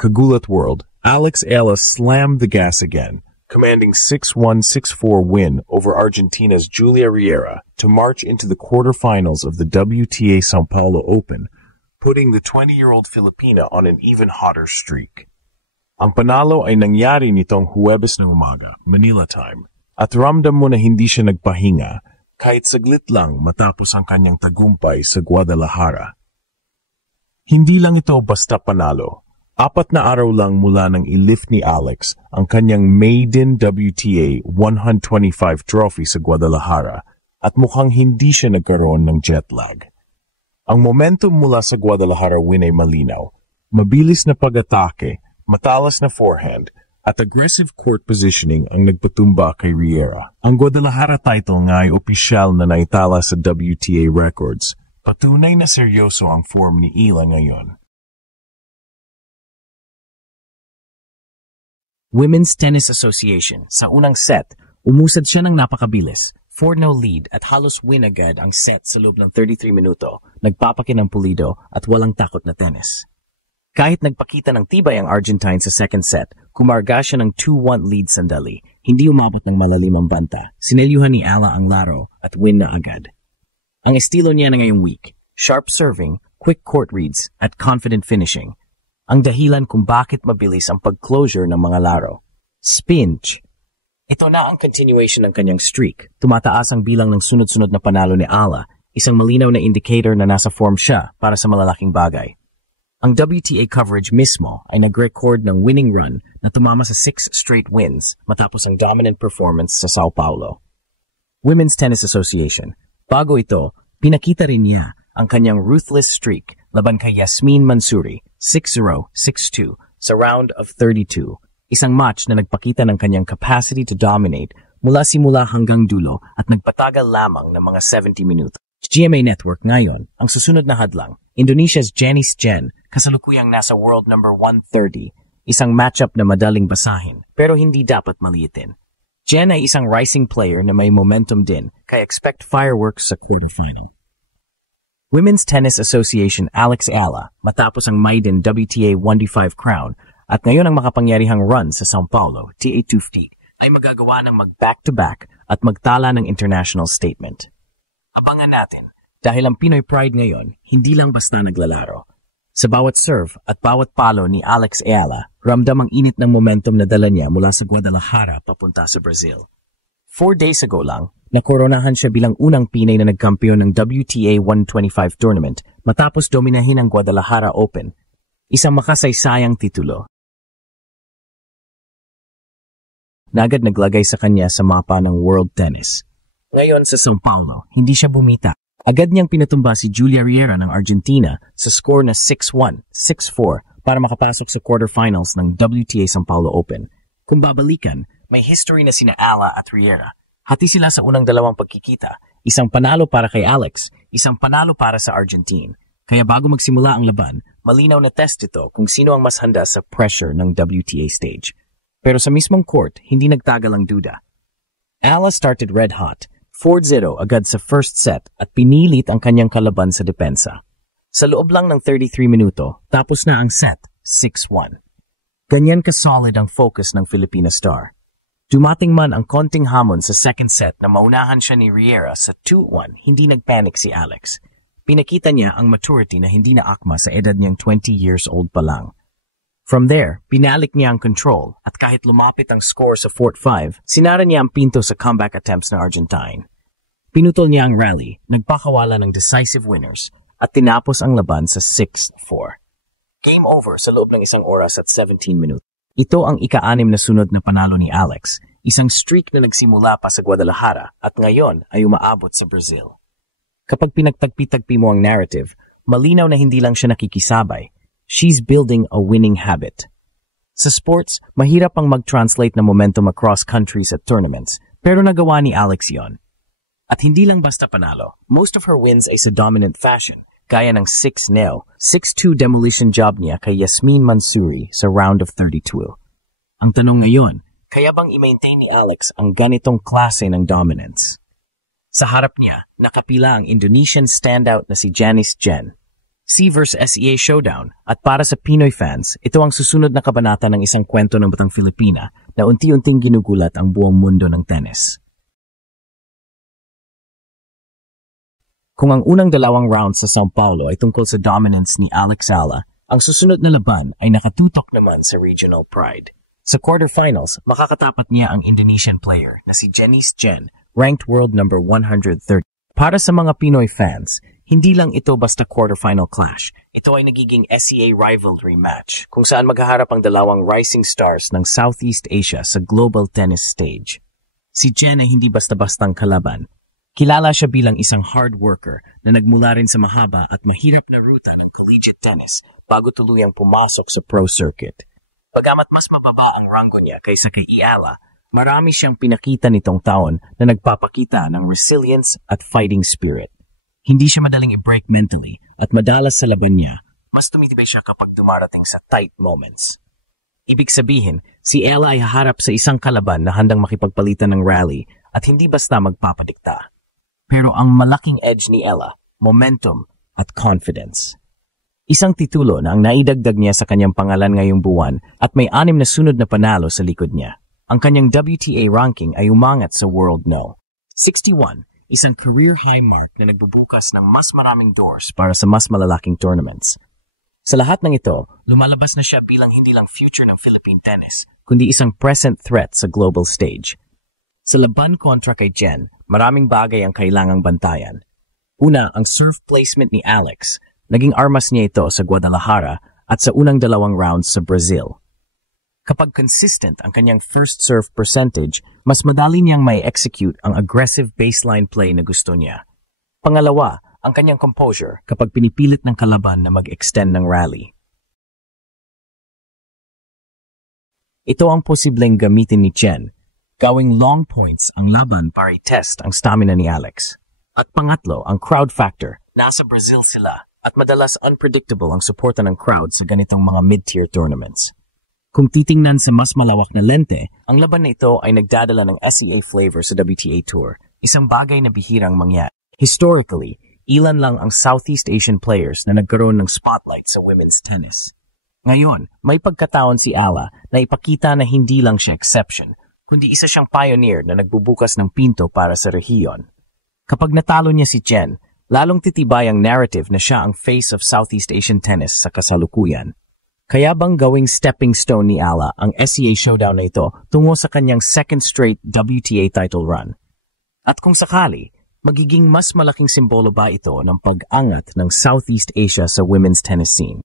Kagulat World, Alex Ayala slammed the gas again, commanding 6-1, 6-4 win over Argentina's Julia Riera to march into the quarterfinals of the WTA São Paulo Open, putting the 20-year-old Filipina on an even hotter streak. Ang panalo ay nangyari nitong Huwebes ng umaga, Manila time, at ramdam mo na hindi siya nagpahinga kahit saglit lang matapos ang kanyang tagumpay sa Guadalajara. Hindi lang ito basta panalo. 4 na araw lang mula nang ilift ni Alex ang kanyang maiden WTA 125 trophy sa Guadalajara at mukhang hindi siya nagkaroon ng jet lag. Ang momentum mula sa Guadalajara win ay malinaw, mabilis na pag-atake, matalas na forehand, at aggressive court positioning ang nagpatumba kay Riera. Ang Guadalajara title nga ay opisyal na naitala sa WTA records. Patunay na seryoso ang form ni Ila ngayon. Women's Tennis Association. Sa unang set, umusad siya ng napakabilis. 4-0 lead at halos win agad ang set sa loob ng 33 minuto. Nagpapakinang pulido at walang takot na tennis. Kahit nagpakita ng tibay ang Argentine sa second set, kumarga siya ng 2-1 lead sandali. Hindi umabot ng malalim ang banta. Sinelyuhan ni Ala ang laro at win na agad. Ang estilo niya na ngayong week, sharp serving, quick court reads, at confident finishing. Ang dahilan kung bakit mabilis ang pag-closure ng mga laro. Spinch. Ito na ang continuation ng kanyang streak. Tumataas ang bilang ng sunod-sunod na panalo ni Ala, isang malinaw na indicator na nasa form siya para sa malalaking bagay. Ang WTA coverage mismo ay nag-record ng winning run na tumama sa 6 straight wins matapos ang dominant performance sa Sao Paulo. Women's Tennis Association. Bago ito, pinakita rin niya ang kanyang ruthless streak laban kay Yasmin Mansouri 6-0, 6-2 sa round of 32. Isang match na nagpakita ng kanyang capacity to dominate mula simula hanggang dulo at nagpatagal lamang ng mga 70 minuto. GMA Network ngayon, ang susunod na hadlang, Indonesia's Janice Jen, kasalukuyang nasa world number 130, isang matchup na madaling basahin pero hindi dapat maliitin. Jen ay isang rising player na may momentum din, kaya expect fireworks sa quarterfinal. Women's Tennis Association Alex Ayala matapos ang maiden WTA 125 crown at ngayon ang makapangyarihang run sa São Paulo, TA250, ay magagawa ng mag-back-to-back at magtala ng international statement. Abangan natin, dahil ang Pinoy Pride ngayon, hindi lang basta naglalaro. Sa bawat serve at bawat palo ni Alex Ayala, ramdam ang init ng momentum na dala niya mula sa Guadalajara papunta sa Brazil. 4 days ago lang, nakoronahan siya bilang unang Pinay na nagkampiyon ng WTA 125 tournament matapos dominahin ang Guadalajara Open, isang makasaysayang titulo. Na agad naglagay sa kanya sa mapa ng world tennis. Ngayon sa São Paulo, hindi siya bumita. Agad niyang pinatumba si Julia Riera ng Argentina sa score na 6-1, 6-4 para makapasok sa quarterfinals ng WTA São Paulo Open. Kung babalikan, may history na sina Ala at Riera. Hati sila sa unang dalawang pagkikita, isang panalo para kay Alex, isang panalo para sa Argentine. Kaya bago magsimula ang laban, malinaw na test ito kung sino ang mas handa sa pressure ng WTA stage. Pero sa mismong court, hindi nagtagal ang duda. Ala started red hot, 4-0 agad sa first set at pinilit ang kanyang kalaban sa depensa. Sa loob lang ng 33 minuto, tapos na ang set, 6-1. Ganyan ka-solid ang focus ng Filipina star. Dumating man ang konting hamon sa second set na maunahan siya ni Riera sa 2-1, hindi nagpanic si Alex. Pinakita niya ang maturity na hindi na akma sa edad niyang 20 years old pa lang. From there, pinalik niya ang control at kahit lumapit ang score sa 4-5, sinara niya ang pinto sa comeback attempts ng Argentine. Pinutol niya ang rally, nagpakawala ng decisive winners, at tinapos ang laban sa 6-4. Game over sa loob ng isang oras at 17 minutes. Ito ang ika-6 na sunod na panalo ni Alex, isang streak na nagsimula pa sa Guadalajara at ngayon ay umaabot sa Brazil. Kapag pinagtagpi-tagpi mo ang narrative, malinaw na hindi lang siya nakikisabay. She's building a winning habit. Sa sports, mahirap ang mag-translate na momentum across countries at tournaments, pero nagawa ni Alex yon. At hindi lang basta panalo, most of her wins ay sa dominant fashion, gaya ng 6-0, 6-2 demolition job niya kay Yasmin Mansouri sa round of 32. Ang tanong ngayon, kaya bang i-maintain ni Alex ang ganitong klase ng dominance? Sa harap niya, nakapila ang Indonesian standout na si Janice Jen. C vs SEA Showdown. At para sa Pinoy fans, ito ang susunod na kabanata ng isang kwento ng batang Filipina na unti-unting ginugulat ang buong mundo ng tennis. Kung ang unang dalawang round sa Sao Paulo ay tungkol sa dominance ni Alex Ala, ang susunod na laban ay nakatutok naman sa regional pride. Sa quarterfinals, makakatapat niya ang Indonesian player na si Jenice Jen, ranked world number 130. Para sa mga Pinoy fans, hindi lang ito basta quarterfinal clash. Ito ay nagiging SEA rivalry match kung saan maghaharap ang dalawang rising stars ng Southeast Asia sa global tennis stage. Si Jen ay hindi basta-bastang kalaban. Kilala siya bilang isang hard worker na nagmula rin sa mahaba at mahirap na ruta ng collegiate tennis bago tuluyang pumasok sa pro circuit. Bagamat mas mababa ang ranggo niya kaysa kay Ala, marami siyang pinakita nitong taon na nagpapakita ng resilience at fighting spirit. Hindi siya madaling i-break mentally at madalas sa laban niya, mas tumitibay siya kapag dumarating sa tight moments. Ibig sabihin, si Ella ay haharap sa isang kalaban na handang makipagpalitan ng rally at hindi basta magpapadikta. Pero ang malaking edge ni Ella, momentum at confidence. Isang titulo na ang naidagdag niya sa kanyang pangalan ngayong buwan at may 6 na sunod na panalo sa likod niya. Ang kanyang WTA ranking ay umangat sa World No. 61. Isang career high mark na nagbubukas ng mas maraming doors para sa mas malalaking tournaments. Sa lahat ng ito, lumalabas na siya bilang hindi lang future ng Philippine tennis, kundi isang present threat sa global stage. Sa laban kontra kay Jen, maraming bagay ang kailangang bantayan. Una, ang serve placement ni Alex. Naging armas niya ito sa Guadalajara at sa unang dalawang rounds sa Brazil. Kapag consistent ang kanyang first serve percentage, mas madali niyang may execute ang aggressive baseline play na gusto niya. Pangalawa, ang kanyang composure kapag pinipilit ng kalaban na mag-extend ng rally. Ito ang posibleng gamitin ni Jen, gawing long points ang laban para i-test ang stamina ni Alex. At pangatlo, ang crowd factor. Nasa Brazil sila at madalas unpredictable ang suporta ng crowd sa ganitong mga mid-tier tournaments. Kung titingnan sa mas malawak na lente, ang laban na ito ay nagdadala ng SEA flavor sa WTA Tour, isang bagay na bihirang mangyari. Historically, ilan lang ang Southeast Asian players na nagkaroon ng spotlight sa women's tennis. Ngayon, may pagkataon si Ala na ipakita na hindi lang siya exception, kundi isa siyang pioneer na nagbubukas ng pinto para sa rehiyon. Kapag natalo niya si Jen, lalong titibay ang narrative na siya ang face of Southeast Asian tennis sa kasalukuyan. Kaya bang gawing stepping stone ni Ala ang SEA Showdown na ito tungo sa kanyang second straight WTA title run? At kung sakali, magiging mas malaking simbolo ba ito ng pag-angat ng Southeast Asia sa women's tennis scene?